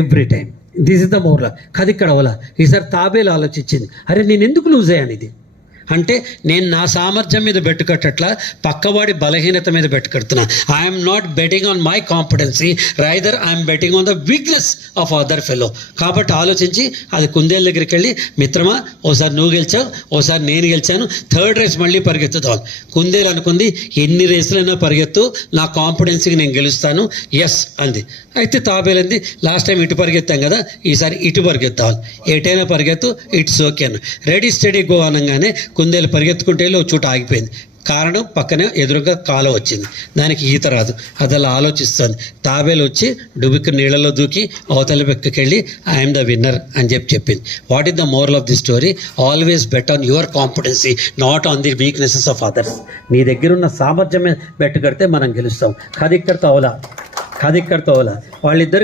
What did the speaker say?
Every time. This is the moral. కాదు ఇక్కడ అవలా ఈసారి తాబేలు ఆలోచించింది, అరే నేను ఎందుకు లూజ్ అయ్యాను ఇది అంటే, నేను నా సామర్థ్యం మీద బెట్టుకట్టట్లా, పక్కవాడి బలహీనత మీద బెట్టుకడుతున్నా. I'm not betting on my competency, rather I'm betting on the weakness of other fellow. కాబట్టి ఆలోచించి అది కుందేలు దగ్గరికి వెళ్ళి, మిత్రమా ఓసారి నువ్వు గెలిచావు, ఓసారి నేను గెలిచాను, థర్డ్ రేస్ మళ్ళీ పరిగెత్తుతావు. కుందేలు అనుకుంది, ఎన్ని రేసులైనా పరిగెత్తు, నా కాంపిటెన్సీకి నేను గెలుస్తాను, ఎస్ అంది. అయితే తాబేలంది, లాస్ట్ టైం ఇటు పరిగెత్తాం కదా, ఈసారి ఇటు పరిగెత్తాలి, ఎటైనా పరిగెత్తు, ఇట్స్ ఓకే అన్న. రెడీ స్టడీ గో అనగానే కుందేలు పరిగెత్తుకుంటే ఒక చోట ఆగిపోయింది. కారణం, పక్కనే ఎదురుగా కాలువ వచ్చింది, దానికి ఈత రాదు, అది అలా ఆలోచిస్తుంది. తాబేలు వచ్చి డుబిక్కు నీళ్ళలో దూకి అవతల పక్కకెళ్ళి ఐఎమ్ ద విన్నర్ అని చెప్పింది. What is the moral of the story? Always bet on your competency, not on the weaknesses of others. నీ దగ్గర ఉన్న సామర్థ్యం మీద బెట్టు కడితే మనం గెలుస్తాం. కదిక్కడితో అవలా వాళ్ళిద్దరు